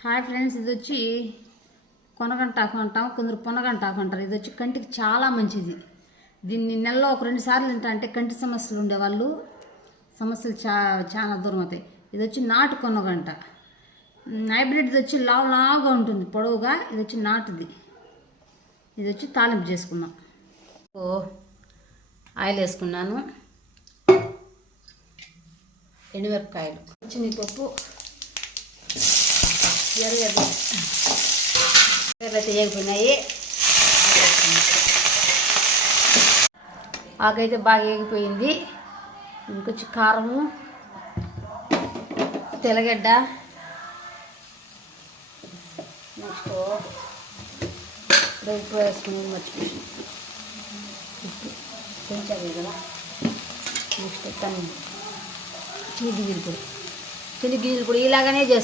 Hi friends, ఇది వచ్చి కొనగంటాకు అంటాం, కొందరు పొనగంటాకు అంటారు. ఇది వచ్చి కంటికి చాలా మంచిది. దీన్ని నెలలో ఒక 2 సార్లు తింటా అంటే కంటి సమస్యలు ఉండేవాళ్ళు సమస్యలు చాలా దూరం అవుతాయి. ఇది వచ్చి నాటు కొనగంట. హైబ్రిడ్ వచ్చి లావుగా ఉంటుంది, పొడవుగా. ఇది వచ్చి నాటుది. ఇది వచ్చి తాలింపు చేసుకుందాం. ఆయిల్ వేసుకున్నాను, ఎండుమిరపకాయలు, పచ్చిమిరపప్పు, ఎర్రగడ్డలు వేగిపోయినాయి. ఆకైతే బాగా వేగిపోయింది. ఇంకొచ్చి కారము, తెల్లగడ్డ, నెక్స్ట్ ఉప్పు వేసుకుని మర్చిపోయి పెంచాలి కదా. నెక్స్ట్ చిన్ని గింజలు పొడి ఇలాగనే చేస్తాను.